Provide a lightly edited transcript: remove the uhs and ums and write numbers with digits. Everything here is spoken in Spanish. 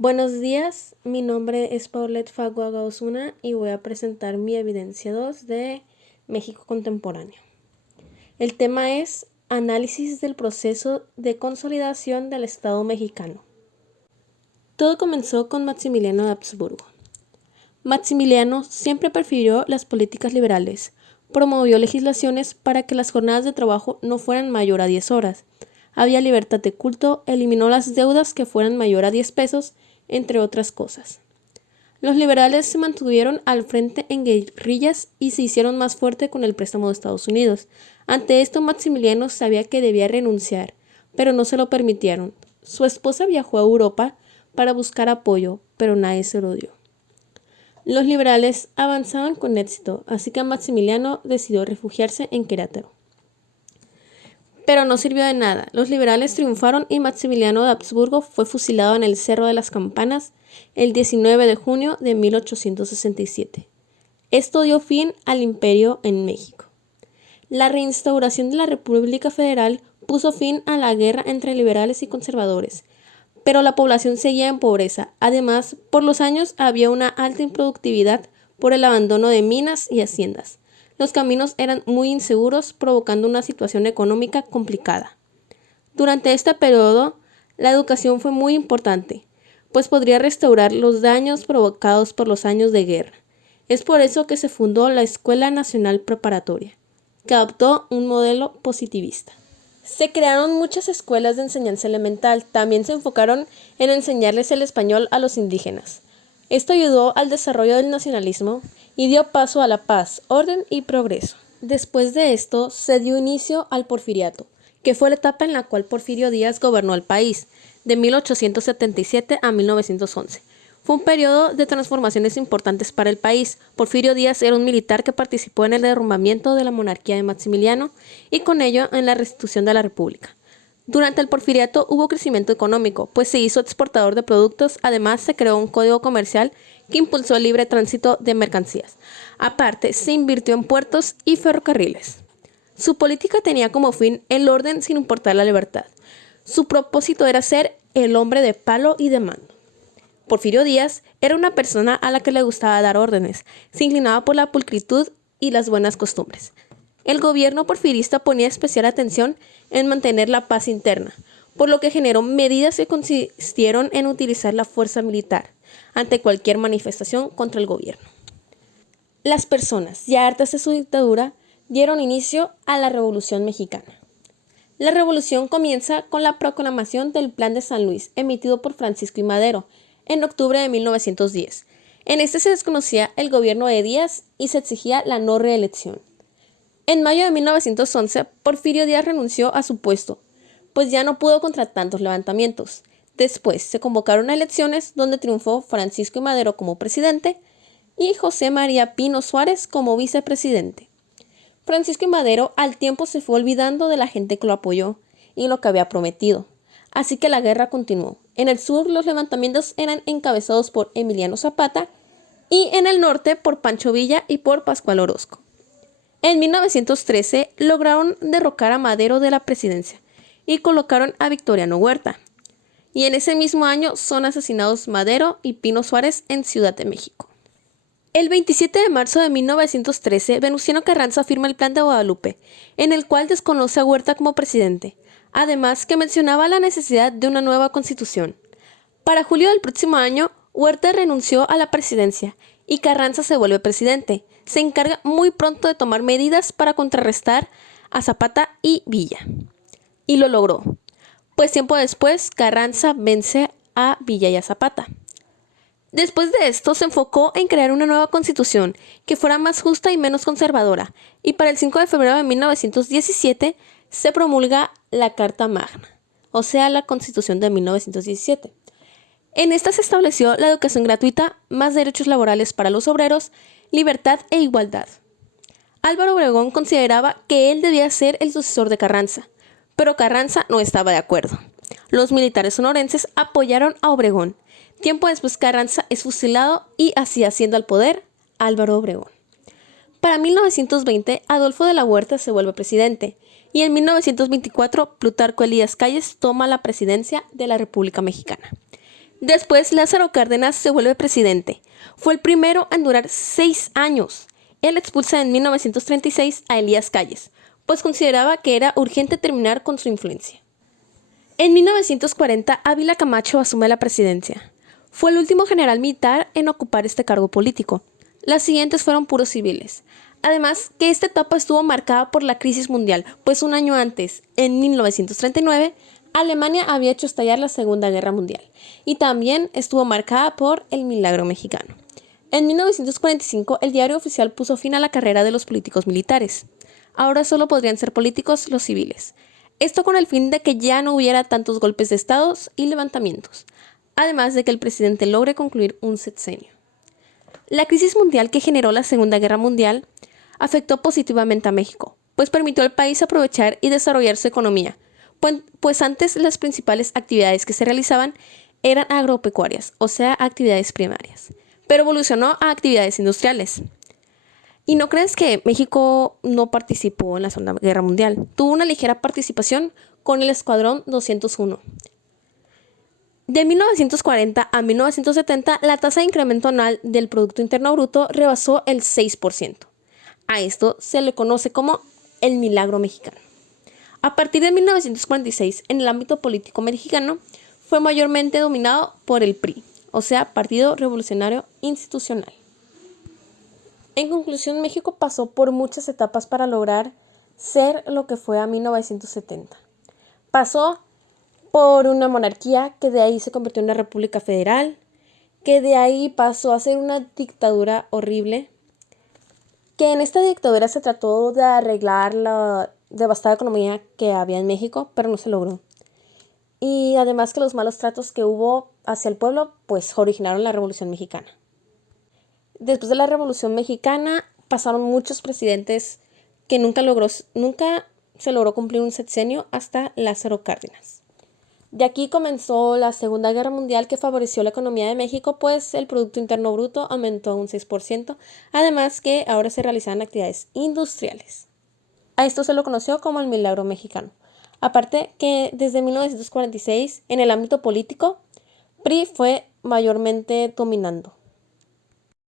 Buenos días, mi nombre es Paulette Faguaga Osuna y voy a presentar mi evidencia 2 de México contemporáneo. El tema es análisis del proceso de consolidación del Estado mexicano. Todo comenzó con Maximiliano de Habsburgo. Maximiliano siempre prefirió las políticas liberales, promovió legislaciones para que las jornadas de trabajo no fueran mayor a 10 horas, había libertad de culto, eliminó las deudas que fueran mayor a 10 pesos, entre otras cosas. Los liberales se mantuvieron al frente en guerrillas y se hicieron más fuerte con el préstamo de Estados Unidos. Ante esto, Maximiliano sabía que debía renunciar, pero no se lo permitieron. Su esposa viajó a Europa para buscar apoyo, pero nadie se lo dio. Los liberales avanzaban con éxito, así que Maximiliano decidió refugiarse en Querétaro. Pero no sirvió de nada. Los liberales triunfaron y Maximiliano de Habsburgo fue fusilado en el Cerro de las Campanas el 19 de junio de 1867. Esto dio fin al imperio en México. La reinstauración de la República Federal puso fin a la guerra entre liberales y conservadores, pero la población seguía en pobreza. Además, por los años había una alta improductividad por el abandono de minas y haciendas. Los caminos eran muy inseguros, provocando una situación económica complicada. Durante este periodo, la educación fue muy importante, pues podría restaurar los daños provocados por los años de guerra. Es por eso que se fundó la Escuela Nacional Preparatoria, que adoptó un modelo positivista. Se crearon muchas escuelas de enseñanza elemental, también se enfocaron en enseñarles el español a los indígenas. Esto ayudó al desarrollo del nacionalismo y dio paso a la paz, orden y progreso. Después de esto, se dio inicio al Porfiriato, que fue la etapa en la cual Porfirio Díaz gobernó el país, de 1877 a 1911. Fue un periodo de transformaciones importantes para el país. Porfirio Díaz era un militar que participó en el derrumbamiento de la monarquía de Maximiliano y con ello en la restitución de la República. Durante el Porfiriato hubo crecimiento económico, pues se hizo exportador de productos, además se creó un código comercial que impulsó el libre tránsito de mercancías. Aparte, se invirtió en puertos y ferrocarriles. Su política tenía como fin el orden sin importar la libertad. Su propósito era ser el hombre de palo y de mando. Porfirio Díaz era una persona a la que le gustaba dar órdenes, se inclinaba por la pulcritud y las buenas costumbres. El gobierno porfirista ponía especial atención en mantener la paz interna, por lo que generó medidas que consistieron en utilizar la fuerza militar ante cualquier manifestación contra el gobierno. Las personas, ya hartas de su dictadura, dieron inicio a la Revolución Mexicana. La revolución comienza con la proclamación del Plan de San Luis, emitido por Francisco I. Madero, en octubre de 1910. En este se desconocía el gobierno de Díaz y se exigía la no reelección. En mayo de 1911, Porfirio Díaz renunció a su puesto, pues ya no pudo contra tantos levantamientos. Después se convocaron a elecciones donde triunfó Francisco I. Madero como presidente y José María Pino Suárez como vicepresidente. Francisco I. Madero al tiempo se fue olvidando de la gente que lo apoyó y lo que había prometido. Así que la guerra continuó. En el sur los levantamientos eran encabezados por Emiliano Zapata y en el norte por Pancho Villa y por Pascual Orozco. En 1913 lograron derrocar a Madero de la presidencia y colocaron a Victoriano Huerta. Y en ese mismo año son asesinados Madero y Pino Suárez en Ciudad de México. El 27 de marzo de 1913, Venustiano Carranza firma el Plan de Guadalupe, en el cual desconoce a Huerta como presidente, además que mencionaba la necesidad de una nueva constitución. Para julio del próximo año, Huerta renunció a la presidencia y Carranza se vuelve presidente. Se encarga muy pronto de tomar medidas para contrarrestar a Zapata y Villa. Y lo logró, pues tiempo después Carranza vence a Villa y a Zapata. Después de esto se enfocó en crear una nueva constitución que fuera más justa y menos conservadora, y para el 5 de febrero de 1917 se promulga la Carta Magna, o sea, la Constitución de 1917. En esta se estableció la educación gratuita, más derechos laborales para los obreros, libertad e igualdad. Álvaro Obregón consideraba que él debía ser el sucesor de Carranza, pero Carranza no estaba de acuerdo. Los militares sonorenses apoyaron a Obregón. Tiempo después Carranza es fusilado y así asciende al poder Álvaro Obregón. Para 1920, Adolfo de la Huerta se vuelve presidente y en 1924 Plutarco Elías Calles toma la presidencia de la República Mexicana. Después Lázaro Cárdenas se vuelve presidente. Fue el primero en durar 6 años. Él expulsa en 1936 a Elías Calles, pues consideraba que era urgente terminar con su influencia. En 1940, Ávila Camacho asume la presidencia. Fue el último general militar en ocupar este cargo político. Las siguientes fueron puros civiles. Además, que esta etapa estuvo marcada por la crisis mundial, pues un año antes, en 1939, Alemania había hecho estallar la Segunda Guerra Mundial, y también estuvo marcada por el milagro mexicano. En 1945, el diario oficial puso fin a la carrera de los políticos militares. Ahora solo podrían ser políticos los civiles. Esto con el fin de que ya no hubiera tantos golpes de estados y levantamientos, además de que el presidente logre concluir un sexenio. La crisis mundial que generó la Segunda Guerra Mundial afectó positivamente a México, pues permitió al país aprovechar y desarrollar su economía, pues antes las principales actividades que se realizaban eran agropecuarias, o sea, actividades primarias, pero evolucionó a actividades industriales. ¿Y no crees que México no participó en la Segunda Guerra Mundial? Tuvo una ligera participación con el Escuadrón 201. De 1940 a 1970, la tasa de incremento anual del Producto Interno Bruto rebasó el 6%. A esto se le conoce como el milagro mexicano. A partir de 1946, en el ámbito político mexicano, fue mayormente dominado por el PRI, o sea, Partido Revolucionario Institucional. En conclusión, México pasó por muchas etapas para lograr ser lo que fue a 1970. Pasó por una monarquía, que de ahí se convirtió en una república federal, que de ahí pasó a ser una dictadura horrible, que en esta dictadura se trató de arreglar la devastada economía que había en México, pero no se logró. Y además que los malos tratos que hubo hacia el pueblo, pues originaron la Revolución Mexicana. Después de la Revolución Mexicana pasaron muchos presidentes que nunca se logró cumplir un sexenio hasta Lázaro Cárdenas. De aquí comenzó la Segunda Guerra Mundial, que favoreció la economía de México, pues el Producto Interno Bruto aumentó a un 6%, además que ahora se realizaban actividades industriales. A esto se lo conoció como el milagro mexicano. Aparte que desde 1946, en el ámbito político, PRI fue mayormente dominando.